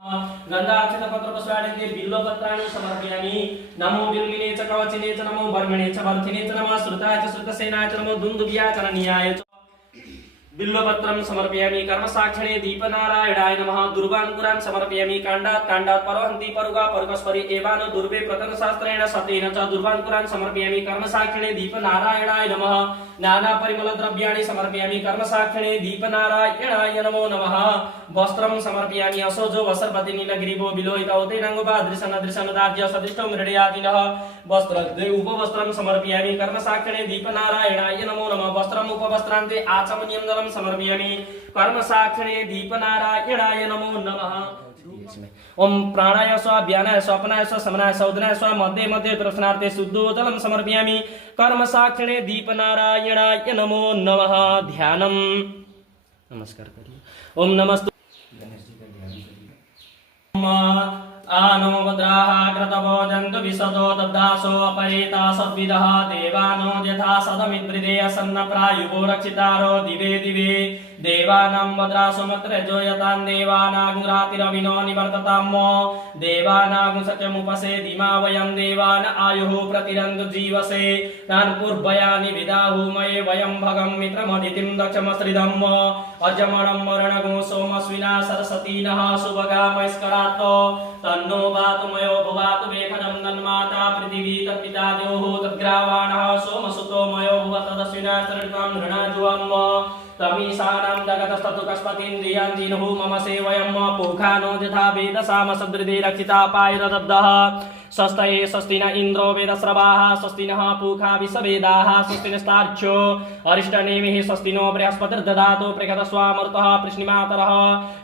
गंधाक्षत पत्र पुष्पाणि बिल्वपत्राणि समर्पयामि। नमो बिल्विने च कवचिने च नमो वर्मिणे च वर्थिने च नमः श्रुताय च श्रुतसेनाय च नमो दुन्दुभ्याय च ननियाय च बिल्वपत्रं समर्पयामि। कर्मसाक्षिणे दीपनारायणाय नमः। दुर्वाङ्कुरान् समर्पयामि। काण्डात् काण्डात् परहन्ति परुगा परुगस्परि एवानो दुर्वे प्रतनशास्त्रेण सतेन च दुर्वाङ्कुरान् समर्पयामि। कर्मसाक्षिणे दीपनारायणाय नमः। नानापरिमलद्रव्याणि समर्पयामि। कर्मसाक्षिणे दीपनारायणाय नमो नमः। वस्त्रं समर्पयामि। असोजो वसर्पति नीलगिरिवो विलोहितो तेनाङ्गोपादृशनदृशनदाज्य सदृष्टो मृडयातिनः वस्त्रद्वे उपवस्त्रं समर्पयामि। कर्मसाक्षिणे दीपनारायणाय नमो नमः। वस्त्रम् उपवस्त्रान्ते आचमनीयं जलं समर्पयामि। कर्मसाक्षिणे दीपनारायणाय नमो नमः। ओम प्राणाय स्व व्यानाय स्व अपनाय स्व समनाय स्व उदनाय स्व मध्ये मध्ये प्रश्नार्थे शुद्धोदलं समर्पयामि। कर्मसाक्षिणे दीपनारायणाय नमो नमः। ध्यानम नमस्कार करिए। ओम नमस्तु आनो भद्राः क्रतवो जन्तु विशदो दब्दासो अपरेता सद्विदः देवानो यथा सदमिद्रिदे असन्न प्रायुवो रक्षितारो दिवे दिवे देवानां भद्रासो मत्रजो यतां देवानागुरातिरविनो निवर्तताम्मो देवानागु सत्यमुपसेदिमा वयं देवान आयुः प्रतिरन्तु जीवसे तान् पूर्वयानि विदाहुमये वयं भगं मित्रमदितिं दक्षमश्रिदम्मो अजमणं मरणगो सोमस्विना सरस्वतीनः शुभगामस्करात्तो तन्नो वातुमयो भुवातु वेखनं तन्माता पृथिवी तत्पिता द्योः तद्ग्रावाणः सोमसुतो मयो भुव तदस्विना शरणं नृणाजुवम् तमीशानां जगतस्ततु कस्मतीन्द्रियान् दीनुः मम सेवयम् पूखानो यथा वेदसाम सदृदे रक्षिता पायुरदब्धः स्वस्तये स्वस्ति न इन्द्रो वेदस्रवाः स्वस्ति नः पूखा विश्ववेदाः स्वस्ति नस्तार्क्ष्यो अरिष्टनेमिः स्वस्ति नो बृहस्पतिर्दधातु प्रकटस्वामृतः कृष्णिमातरः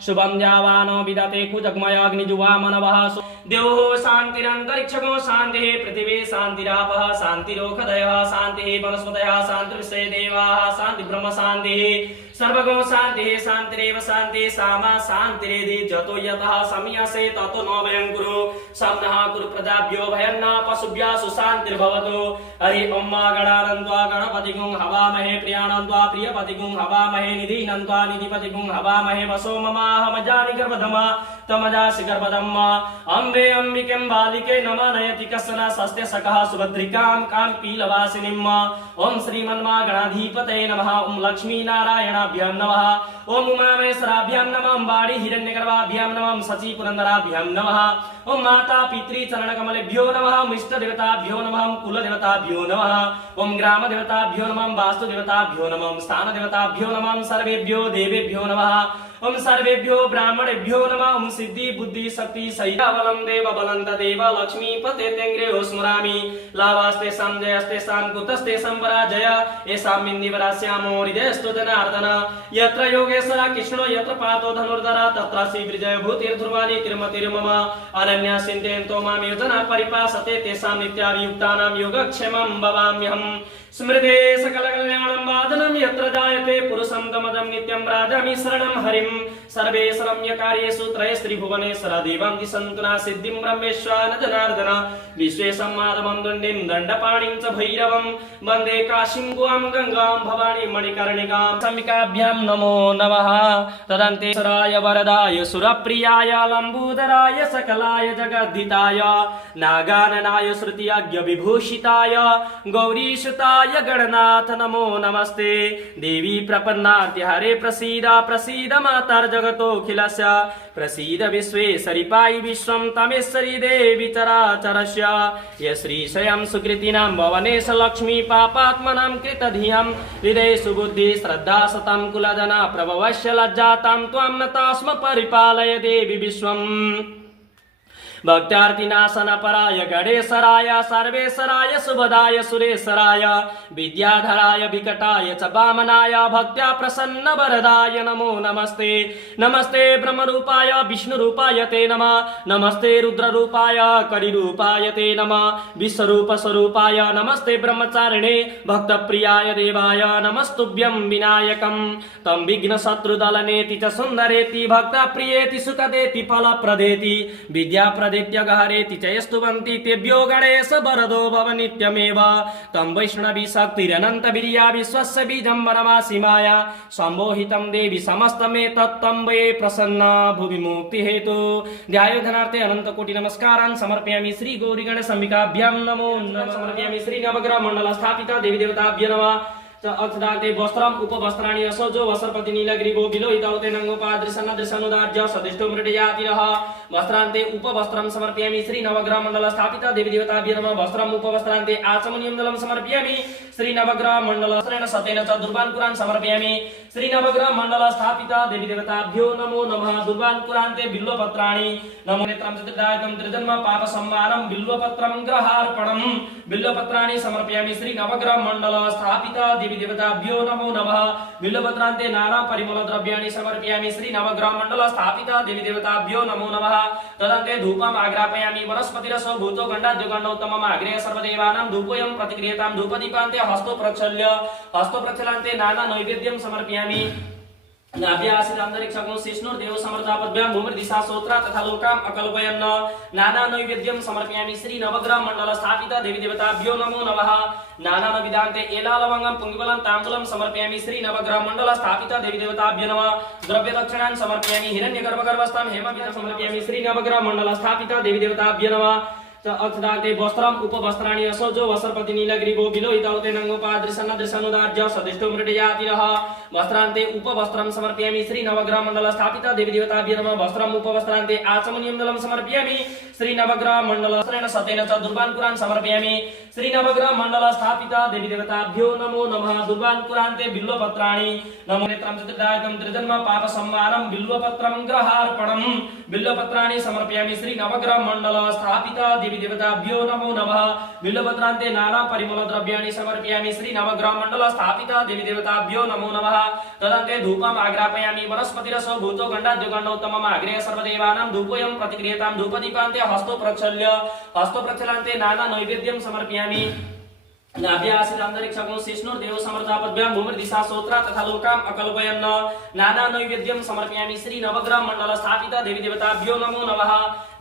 शुभं जावानो विदते कुजग्मयाग्निजुवा मनवः द्योः शान्तिरन्तरिक्षगो शान्तिः पृथिवी शान्तिरापः शान्तिरोखदयः शान्तिः वनस्पतयः शान्तिर्विश्वे देवाः शान्तिब्रह्म शान्तिः सर्वगो शान्तिः शान्तिरेव शान्तिः सामा शान्तिरेधि जतो यतः संयसे ततो न भयं कुरु सम्नः कुरु प्रजाभ्यो भयं न पशुभ्यः शान्तिर्भवतु हरि ओम गणानन्त्वा गणपतिगुं हवामहे प्रियानन्त्वा प्रियपतिगुं हवामहे निधिनन्त्वा निधिपतिगुं हवामहे वसो ममाहमजानि गर्भधमा तमजासि गर्भधम्म अम्बे अम्बिकें बालिके नमः नयति कस्सना सस्ते सकः सुभद्रिकां कां पीलवासिनीम् ओम श्रीमन्मा गणाधिपतये नमः ओम लक्ष्मी नारायणाभ्यां नमः ओम उमामहेश्वराभ्यां नमः अम्बाड़ी हिरण्यगर्भाभ्यां नमः शची पुरन्दराभ्यां नमः ओम माता पितृ चरणकमलेभ्यो नमः ओम इष्ट देवताभ्यो नमः ओम कुल देवताभ्यो नमः ओम ग्राम देवताभ्यो नमः वास्तु देवताभ्यो नमः ओम स्थान देवताभ्यो नमः सर्वेभ्यो देवेभ्यो नमः ओम सर्वेभ्यो ब्राह्मणेभ्यो नमः ओम सिद्धि बुद्धि शक्ति सैरावलं देव बलंत देव लक्ष्मी पते तेंग्रे स्मरामि लावास्ते संजयस्ते सांकुतस्ते संपराजय एषां मिन्दिवरास्यामो हृदयस्तु जनार्दन यत्र योगेश्वर कृष्णो यत्र पातो धनुर्धरा तत्र श्री विजय भूतिर्ध्रुवानि तिरुमतिर्मम अनन्या सिन्धेन्तो मां योजना परिपासते तेषां नित्याभियुक्तानां योगक्षेमं भवाम्यहम् स्मृते सकलकल्याणं वादनं यत्र जायते पुरुषं तमदं नित्यं राजामि शरणं हरिं सर्वे सर्वम्यकार्येषु त्रयस्त्रिभुवनेश्वर देवं दिशन्तुना सिद्धिं ब्रह्मेश्वर जनार्दन विश्वेशं माधवं दण्डिं दण्डपाणिं च भैरवं वन्दे काशीं गुहां गङ्गां भवानीं मणिकर्णिकां सम्मिकाभ्यां नमो नमः तदन्तेश्वराय वरदाय सुरप्रियाय लम्बोदराय सकलाय जगद्धिताय नागाननाय श्रुतियज्ञ विभूषिताय गौरीसुताय गणनाथ नमो नमस्ते देवी प्रपन्नार्ति हरे प्रसीद प्रसीद मातार्जगतोऽखिलस्य प्रसीद विश्वेश्वरि पायि विश्वं तमेश्वरि देवी चराचरस्य य श्रीशयं सुकृतिनां भवनेश लक्ष्मी पापात्मनां कृतधियं हृदये सुबुद्धि श्रद्धा सतां कुलजना प्रभवस्य लज्जातां त्वां नता स्म परिपालय देवी विश्वम् भक्त्यार्तिनाशन पराय गणेशराय सर्वेश्वराय शुभदाय सुरेश्वराय विद्याधराय विकटाय च वामनाय भक्त्या प्रसन्न वरदाय नमो नमस्ते नमस्ते ब्रह्मरूपाय विष्णुरूपाय ते नमः नमस्ते रुद्ररूपाय कलिरूपाय ते नमः विश्वरूप स्वरूपाय नमस्ते ब्रह्मचारिणे भक्तप्रियाय देवाय नमस्तुभ्यं विनायकं तं विघ्नशत्रुदलनेति च सुन्दरेति भक्तप्रियेति सुखदेति फलप्रदेति विद्याप्रदे तदित्यगहरेति च स्तुवन्ति तेभ्यो गणेश वरदो भव नित्यमेव तं वैष्णवी शक्तिरनन्त वीर्या विश्वस्य बीजं वनवासि माया सम्मोहितं देवी समस्तमेतत्तं वै प्रसन्ना भुवि मुक्ति हेतु ध्यायोधनार्थे अनंत कोटि नमस्कारान् समर्पयामि श्री गौरी गणेश अंबिकाभ्यां नमो नमः समर्पयामि श्री नवग्रह मंडल स्थापिता देवी देवताभ्यो नमः अक्षदाते वस्त्रम उपवस्त्राणि असोजो वस्त्रपति नीलग्रीवो विलोहितौते नंगोपादृशन दृशनुदार्य सदिष्टो मृडयातिरः वस्त्रान्ते उपवस्त्रं समर्पयामि श्री नवग्रह मंडल स्थापिता देवी देवताभ्यो नमः वस्त्रम उपवस्त्रान्ते आचमनीयं दलं समर्पयामि श्री नवग्रह मंडल वस्त्रेण सतेन च दुर्वान्कुरान् समर्पयामि श्री नवग्रह मंडल स्थापिता देवी देवताभ्यो नमो नमः दुर्वान्कुरान्ते बिल्वपत्राणि नमो नेत्रं चतुर्दायकं त्रिजन्म पाप संहारं बिल्वपत्रं ग्रहार्पणं बिल्वपत्राणि समर्पयामि श्री नवग्रह मंडल स्थापिता देवी देवताभ्यो नमो नमः बिल्वपत्रान्ते नाना परिमल द्रव्याणि समर्पयामि श्री नवग्रह मंडल स्थापिता देवी देवताभ्यो नमो नमः तदन्ते धूपम् आग्रापयामि वनस्पतिरसो भूतो गण्डाद्युगण्डोत्तमम् आग्रेय सर्वदेवानां धूपोऽयं प्रतिक्रियतां धूपदीपान्ते हस्तो प्रक्षाल्यन्ते नाना नैवेद्यं समर्पयामि नाभ्यासितान्तरिक्षगुं शिष्णुर्देव समर्धापद्भ्यां भूमिर्दिशा सोत्रा तथा लोकाम् अकल्पयन् नाना नैवेद्यं समर्पयामि श्री नवग्रह मंडल स्थापिता देवी देवताभ्यो नमो नमः नाना विधान्ते एलालवंगं पुंगिबलं ताम्बूलं समर्पयामि श्री नवग्रह मंडल स्थापिता देवी देवताभ्यो नमः द्रव्य दक्षिणान् समर्पयामि हिरण्यगर्भगर्भस्थं हेमविदं समर्पयामि श्री नवग्रह मंडल स्थापिता देवी देवताभ्यो नमः अक्षदाते वस्त्रम उपवस्त्राणि असोजो वस्त्रपति नीलग्रीवो विलोहितौते नंगोपादृशन दृशनुदार्य सदिष्टो मृडयातिरः वस्त्रान्ते उपवस्त्रं समर्पयामि श्री नवग्रह मंडल स्थापिता देवी देवताभ्यो नमः वस्त्रम उपवस्त्रान्ते आचमनीयं दलं समर्पयामि श्री नवग्रह मंडल वस्त्रेण सतेन च दुर्वान्कुरान् समर्पयामि श्री नवग्रह मंडल स्थापिता देवी देवताभ्यो नमो नमः दुर्वान्कुरान्ते बिल्वपत्राणि नमो नेत्रं चतुर्दायकं त्रिजन्म पाप संहारं बिल्वपत्रं ग्रहार्पणं बिल्वपत्राणि समर्पयामि श्री नवग्रह मंडल स्थापिता देवी देवताभ्यो नमो नमः बिल्वपत्रान्ते नाना परिमल द्रव्याणि समर्पयामि श्री नवग्रह मंडल स्थापिता देवी देवताभ्यो नमो नमः तदन्ते धूपम् आग्रापयामि वनस्पतिरसो भूतो गण्डाद्युगण्डोत्तमम् आग्रेय सर्वदेवानां धूपोऽयं प्रतिक्रियतां धूपदीपान्ते हस्तो प्रक्षाल्यन्ते नाना नैवेद्यं समर्पयामि नाभ्यासितान्तरिक्षगुं शिष्णुर्देव समर्धापद्भ्यां भूमिर्दिशा सोत्रा तथा लोकाम् अकल्पयन् नाना नैवेद्यं समर्पयामि श्री नवग्रह मंडल स्थापिता देवी देवताभ्यो नमो नमः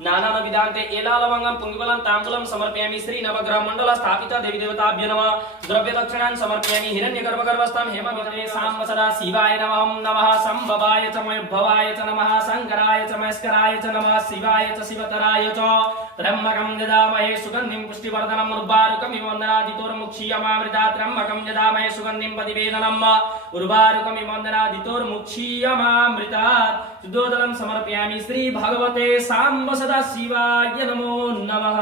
नाना विधान्ते एलालवंगं पुंगिबलं ताम्बूलं समर्पयामि श्री नवग्रह मंडल स्थापिता देवी देवताभ्यो नमः द्रव्य दक्षिणान् समर्पयामि हिरण्यगर्भगर्भस्थं हेमविदे साम्बसदा शिवाय नमः संभवाय च मयोद्भवाय च नमः शंकराय च महेश्वराय च नमः शिवाय च शिवतराय च त्र्यम्बकं यदामहे सुगन्धिं पुष्टिवर्धनम् उर्वारुकमिव वन्दनादितोर्मुक्षीयमामृता त्र्यम्बकं यदामहे सुगन्धिं प्रतिवेदनम् उर्वारुकमिव वन्दनादितोर्मुक्षीयमामृतात् शुद्धोदलं समर्पयामि श्री भगवते साम्ब सदा शिवाय नमो नमः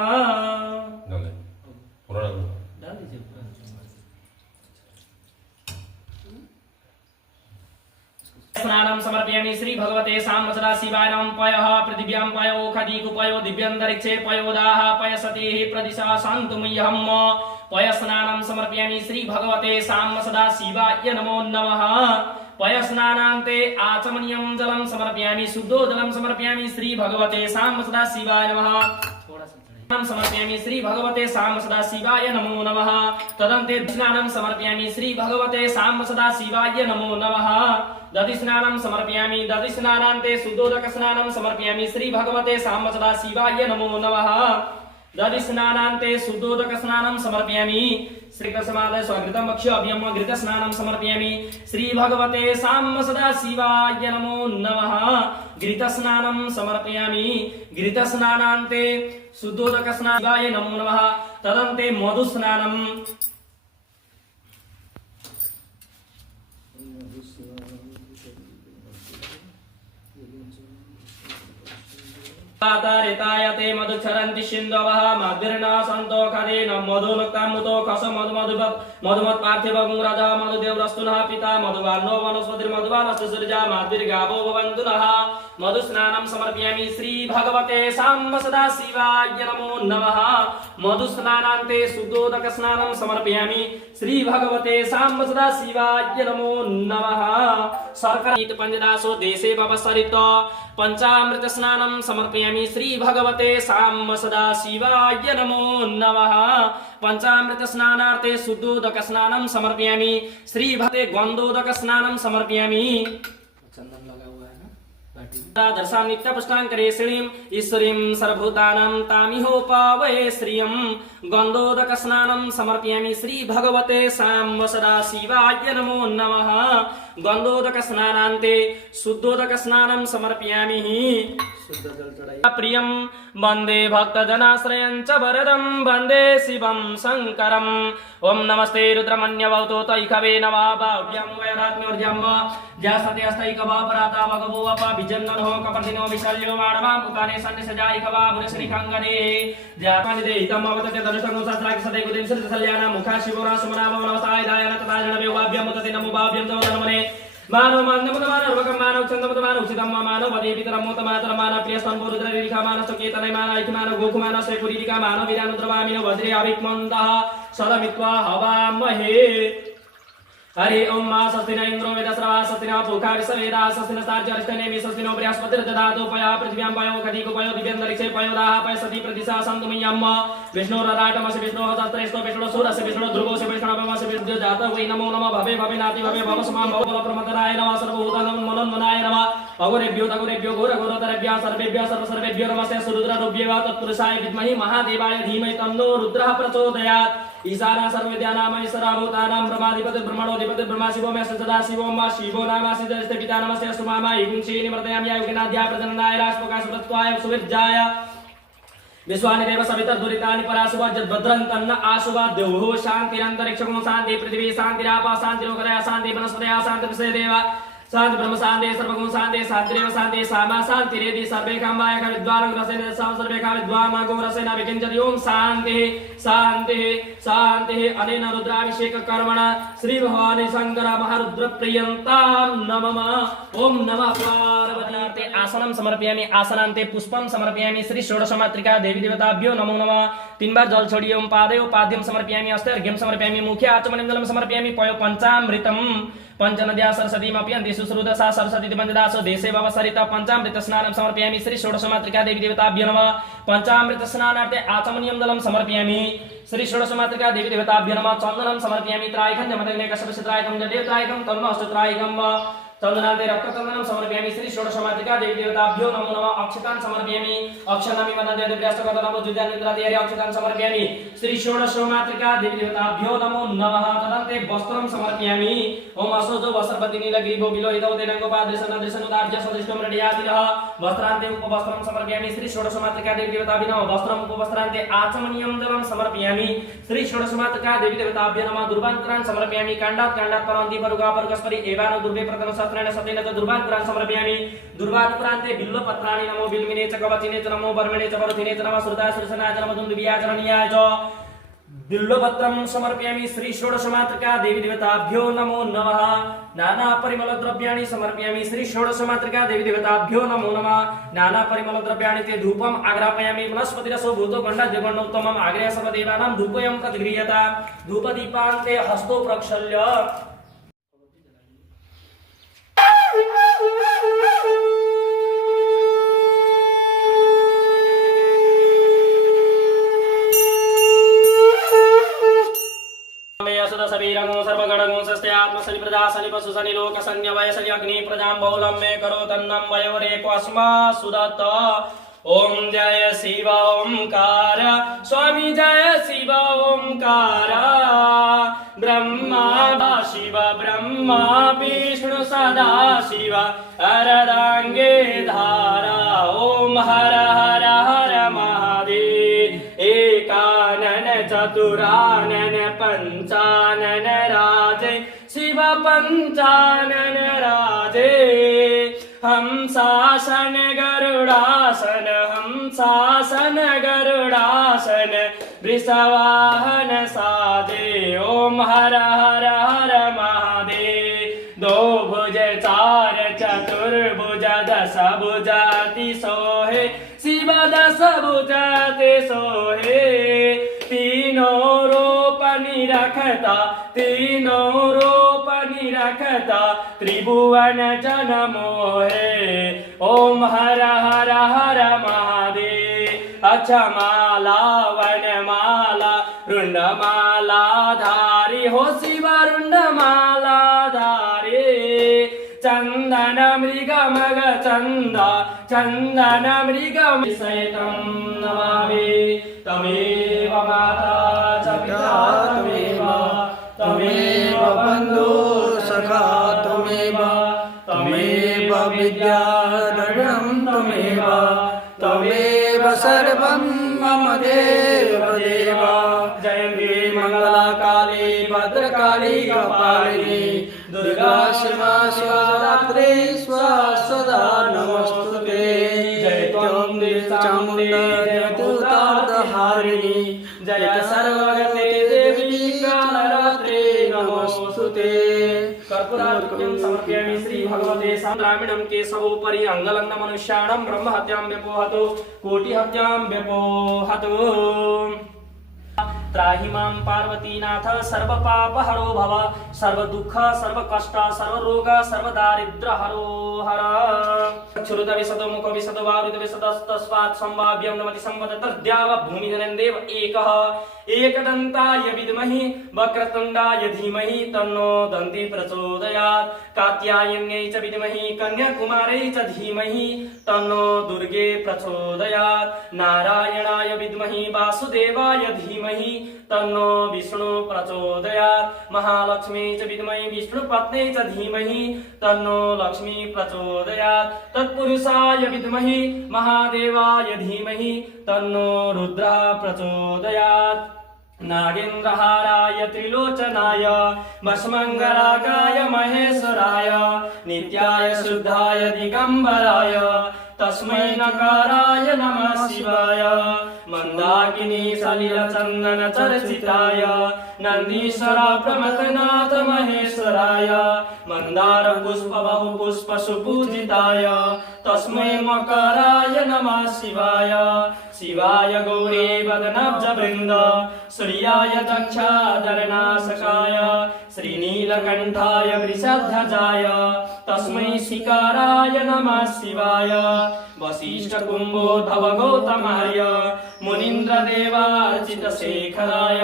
स्नानं समर्पयामि श्री भगवते साम्ब सदा शिवाय नमः पयः पृथिव्यां पयो खदीकुपयो दिव्यन्तरिक्षे पयोदाः पयसतेः प्रदिशा शान्तुमह्यं पय स्नानं समर्पयामि श्री भगवते साम्ब सदा शिवाय नमो नमः पय स्नानान्ते आचमनीयं जलं समर्पयामि शुद्धोदलं समर्पयामि श्री भगवते साम्ब सदा शिवाय नमः समर्पयामि श्री भगवते साम्ब सदा शिवाय नमो नमः तदन्ते स्नानं समर्पयामि श्री भगवते साम्ब सदा शिवाय नमो नमः दधि स्नानं समर्पयामि दधि स्नानान्ते शुद्धोदक स्नानं समर्पयामि श्री भगवते साम्ब सदा शिवाय नमो नमः दधि स्नानान्ते शुद्धोदक स्नानं समर्पयामि श्रीकृष्णमालय स्वागृतं भक्ष्य अभियम घृत स्नानं समर्पयामि श्री भगवते साम्ब सदा शिवाय नमो नमः घृत स्नानं समर्पयामि घृत स्नानान्ते शुद्धोदक स्नानाय नमो नमः तदन्ते मधु स्नानं तारेतायते मधुक्षरन्ति सिन्धवः मद्भिर्न सन्तो खदेन मधुनुक्तामुतो खस मधुमत् पार्थिवं राजा मधुदेवरस्तु नः पिता मधुवान्नो वनस्पतिर्मधुवानस्तु सृजा मद्भिर्गावो भवन्तु नः मधुस्नानं समर्पयामि श्री भगवते साम्ब सदा शिवाय नमो नमः मधुस्नानान्ते शुद्धोदक स्नानं समर्पयामि श्री भगवते साम्ब सदा शिवाय नमो नमः शर्करायित पञ्चदासो देशे भवसरित पंचामृत स्नानं समर्पयामि श्री भगवते साम्ब सदा शिवाय नमो नमः पंचामृत स्नानार्थे शुद्धोदक स्नानं समर्पयामि श्री भगवते गन्धोदक स्नानं समर्पयामि चंदन लगा हुआ है ना दर्शां नित्यपुष्टाङ्करे श्रीं ईश्वरीं सर्वभूतानां तामिहोपावये श्रियं गन्धोदकस्नानं समर्पयामि श्री भगवते साम्ब सदा शिवाय नमो नमः। गन्धोदकस्नानान्ते शुद्धोदकस्नानं समर्पयामि प्रियं वन्दे भक्तजनाश्रयं च वरदं वन्दे शिवं शङ्करम्। ओम नमस्ते रुद्रमन्यवतो तैखवे नवाभ्यं वैरात्म्योर्जं ज्यास्तैकवा पराता भगवो अपा विजन्दनो कपर्दिनो विशल्यो माणवां मुकाने सन्निसजाइकवा बुरश्रीखङ्गने ज्यात्मनिदे हितम् अवतते धनुषं सहस्राक्षि सदैकुदिं श्रीसल्याना मुखा शिवोरा सुमनामो नमस्ताय दायन तथा जनवेवाभ्यं मुदते नमो भाभ्यं तवदनमने मानो मान्यमुद मानो रुकं मानो चन्दमुद मानो उचितं मानो वदे पितरं मोत मातर मानो प्रियस्तं पुरुद्र रिखा मानो सुकेतनै मानो इति मानो गोखु मानो सेपुरीरिका मानो वीरानुद्रवामिनो वज्रे अभिक्मन्तः सदमित्वा हवामहे। हरि ओम मा स्वस्ति न इंद्रो वेदस्रवा स्वस्ति न पूषा विश्ववेदा स्वस्ति नस्तार्क्ष्यरिष्टनेमि स्वस्ति नो बृहस्पतिर्दधातु पया पृथिव्यां पयो गतिको पयो दिव्यन्तरिक्षे पयो दाः पय सति प्रतिशा सन्तुमय्यम् विष्णोरराटमसि विष्णोः सहस्रेष्ठो विष्णुसूरस्य विष्णु ध्रुवस्य विष्णुनवमसि विष्णु जातः वै नमो नमः भवे भवे नाति भवे भव समां भव बलप्रमतनाय नमः सर्वभूतानां नमः अघोरेभ्यो घोरघोरतरेभ्यः सर्वेभ्यः सर्वसर्वेभ्यो नमस्ते सुरुद्ररूप्येव तत्पुरुषाय विद्महे महादेवाय धीमहि तन्नो रुद्रः प्रचोदयात्। ईशाना सर्वविद्यानां ईश्वराभूतानां ब्रह्माधिपति ब्रह्मणोऽधिपति ब्रह्मा शिवो मे सदा शिवो मा शिवो नामासि जयस्ते पिता नमस्ते सुमामा इगुंषे निवर्तयामि योगिनाध्याय प्रजननाय राष्ट्रप्रकाशवत्वाय सुविर्जाय विश्वानि देव सवितर्दुरितानि पराशुवा जद्भद्रं तन्न आशुवा देवो शान्तिरन्तरिक्षं शान्ति पृथिवी शान्तिरापः शान्तिरोगरया शान्ति वनस्पतयः शान्तिर्विषयदेव शांति ब्रह्म शांति सर्वगुण शांति शांतिरेव शांति सामा शांतिरेति सर्वे कामाय विद्वान् रसेन सर्वे का विद्वान् गो रसेन विकिंचति ओम शांति शांति शांति अनेन रुद्राभिषेक कर्मणा श्री भवानी शंकर महारुद्र प्रियंतां नमः। ओम नमः पार्वती। आसनं समर्पयामि आसनान्ते पुष्पं समर्पयामि श्री षोडशमातृका देवी देवताभ्यो नमो नमः। 3 बार जल छोड़िए ओम पादयो पाद्यं समर्पयामि अस्त्यर्घ्यं समर्पयामि मुखे आचमनीं जलं समर्पयामि पयो पंचामृतं पंचनद्या सरस्वतीमपि अन्ते सुश्रुतसा सरस्वती पंचदासो देशे भव सरिता पंचामृत स्नानं समर्पयामि श्री षोडशमातृका देवी देवताभ्यो नमः। पंचामृत स्नानार्थे आचमनीयं जलं समर्पयामि श्री षोडशमातृका देवी देवताभ्यो नमः। चन्दनं समर्पयामि त्रायकं जमदग्ने कश्यपत्रायकं जडेत्रायकं तन्नोऽष्टत्रायकं चन्दनान्ते रक्तचन्दनं समर्पयामि श्री षोडशमातृका देवी देवताभ्यो नमो नमः। अक्षतान् समर्पयामि अक्षतामि वन्दते दिव्याष्टकतनमो जुजानिद्रादेहरि अक्षतान् समर्पयामि श्री षोडशमातृका देवी देवताभ्यो नमो नमः। तदन्ते वस्त्रं समर्पयामि ओम असोजो वस्त्रपति नीलग्रीवो विलोहितो तेनङ्गोपादृशनुदाभ्य सदृष्टो मृडयातिरः वस्त्रान्ते उपवस्त्रं समर्पयामि श्री षोडशमातृका देवी देवताभ्यो नमः। वस्त्रम् उपवस्त्रान्ते आचमनीयं जलं समर्पयामि श्री षोडशमातृका देवी देवताभ्यो नमः। दुर्वान्कुरान् समर्पयामि काण्डात् काण्डात् परन्ति परुगा परुगस्परि एवानो दुर्वे प्रथम सतेन च दुर्वान्कुरान् समर्पयामि। दुर्वान्कुरान्ते बिल्वपत्राणि नमो बिल्मिने च कवचिने च नमो वर्मणे च वरुथिने च नमः श्रुताय सुरसनाय च नमः दुन्दुबियाय च रमणीयाय च बिल्वपत्रं समर्पयामि श्री षोडशमातृका देवी देवताभ्यो नमो नमः। नाना परिमल द्रव्याणि समर्पयामि श्री षोडशमातृका देवी देवताभ्यो नमो नमः। नाना परिमल द्रव्याणि ते धूपम् आग्रापयामि वनस्पतिरसो भूतो गण्डद्यगण्डोत्तमम् आग्रह सर्वदेवानां धूपयं तद्गृह्यता धूपदीपान्ते हस्तो प्रक्षाल्य सबीरगो सर्वगणगो सस्यात्मसनि प्रजासनि पशुसनि लोकसन्य वयसनि अग्नि प्रजां बहुलं मे करो तन्नं वयोरेको अस्मा सुदत्त। ओम जय शिव ओंकार स्वामी जय शिव ओंकार ब्रह्मा शिव ब्रह्मा विष्णु सदा शिव अर्धांगे धारा ओम हर हर हर महादेव एकानन चतुरानन पंचानन राजे शिव पंचानन राजे हंसासन गरुडासन हंसासन गरुडासन वृषवाहन साजे ओम हर हर हर महादेव। दो भुज चार चतुर्भुज दश भुजाति सोहे शिव दश भुजाति सोहे तीनों रूप निरखता तीनों रूप निरखता त्रिभुवन जन मोहे ओम हर हर हर महादेव। अक्षमाला वनमाला रुंडमाला धारी हो शिव रुंडमाला धारी चंद चन्दन मृगमग चन्द चन्दन मृगम सहितं नमामि तमेव माता च पिता तमेव बन्धु सखा तमेव विद्याधरं तमेव सर्वं मम देव जय मंगला काली भद्रकाली कपालिनी दुर्गा शिवा शिवरात्रि स्वदा नमस्तुते जय त्वं चामुण्डी जय दूतार्धहारिणी जय सर्वगते देवी कालरात्रि नमस्तुते कर्पूरार्घ्यं समर्पयामि श्री भगवते सान्द्रामिणं केशवोपरि अंगलग्न मनुष्याणां ब्रह्महत्यां व्यपोहतो कोटिहत्यां व्यपोहतो त्राहि मां पार्वतीनाथ सर्व पाप हरो भव सर्व दुःख सर्व कष्ट सर्व रोग सर्व दारिद्र हरो हर चक्षुरुत विशद मुख विशद वारुत विशद तस्मात् संभाव्यं नमति संवद तद्याव भूमिधनं देव एकः एकदन्ताय विद्महि वक्रतुण्डाय धीमहि तन्नो दन्ति प्रचोदयात् कात्यायन्यै च विद्महि कन्याकुमारै च धीमहि तन्नो दुर्गे प्रचोदयात् नारायणाय विद्महि वासुदेवाय धीमहि तन्नो विष्णु प्रचोदयात् महालक्ष्मी च विद्महि विष्णुपत्न्यै च धीमहि तन्नो लक्ष्मी प्रचोदयात् तत्पुरुषाय विद्महि महादेवाय धीमहि तन्नो रुद्रः प्रचोदयात् नागेन्द्रहाराय त्रिलोचनाय भस्मङ्गरागाय महेश्वराय नित्याय शुद्धाय दिगम्बराय तस्मै नकाराय नमः शिवाय मंदाकिनी सलिलचन्दन चर्चिताय नन्दीश्वर प्रमथनाथ महेश्वराय मंदार पुष्प बहु पुष्प सुपूजिताय तस्मै मकराय नमः शिवाय शिवाय गौरी वदनब्ज वृन्द श्रियाय दक्षाधरनाशकाय श्रीनीलकण्ठाय वृषध्वजाय तस्मै शिकाराय नमः शिवाय वसिष्ठ कुम्भोद्धव गौतमाय मुनीन्द्रदेवार्चित शेखराय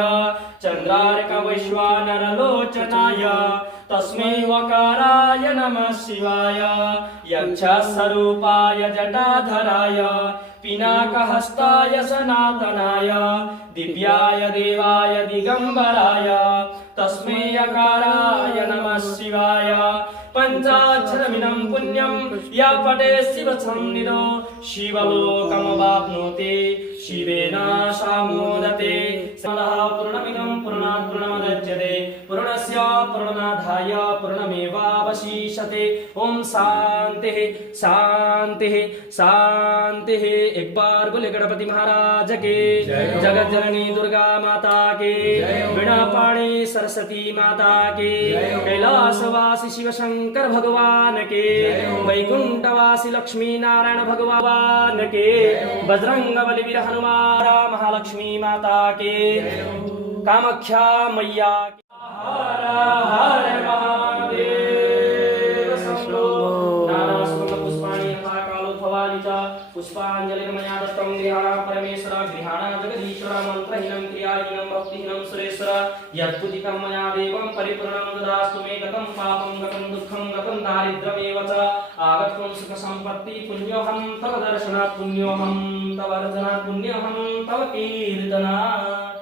चन्द्रार्क वैश्वानरलोचनाय तस्मै वकाराय नमः शिवाय यक्षस्वरूपाय जटाधराय पिनाकहस्ताय सनातनाय दिव्याय देवाय दिगम्बराय तस्मै यकाराय नमः शिवाय पंचाक्षरमिदं पुण्यं या पठे शिवसन्निधौ शिवलोकमवाप्नोति शिवेन सामोदते सदः पूर्णमिदं पूर्णात् पूर्णमुदच्यते पूर्णस्य पूर्णमादाय पूर्णमेवावशिष्यते ओम शांति शांति शांति। एक बार बोले गणपति महाराज के जगत जननी दुर्गा माता के वीणापाणी सरस्वती माता के कैलासवासी शिव शंकर भगवान के वैकुंठवासी लक्ष्मी नारायण भगवान के बजरंगबली वीर हनुमान महालक्ष्मी माता के कामाख्या मैया के हर हर महादेव शंभो नानास्वर्ण पुष्पाणि यथा कालोद्भवानि च पुष्पाञ्जलिर्मया दत्तं गृहाण परमेश्वर गृहाण जगदीश्वर मन्त्रहीनं क्रियाहीनं भक्तिहीनं सुरेश्वर यत्पुदिकं मया देवं परिपूर्णं ददास्तु मे गतं पापं गतं दुःखं गतं दारिद्र्यमेव च आगतं सुखसम्पत्ति पुण्योऽहं तव दर्शनात् पुण्योऽहं तव अर्चनात् पुण्योऽहं तव कीर्तनात्।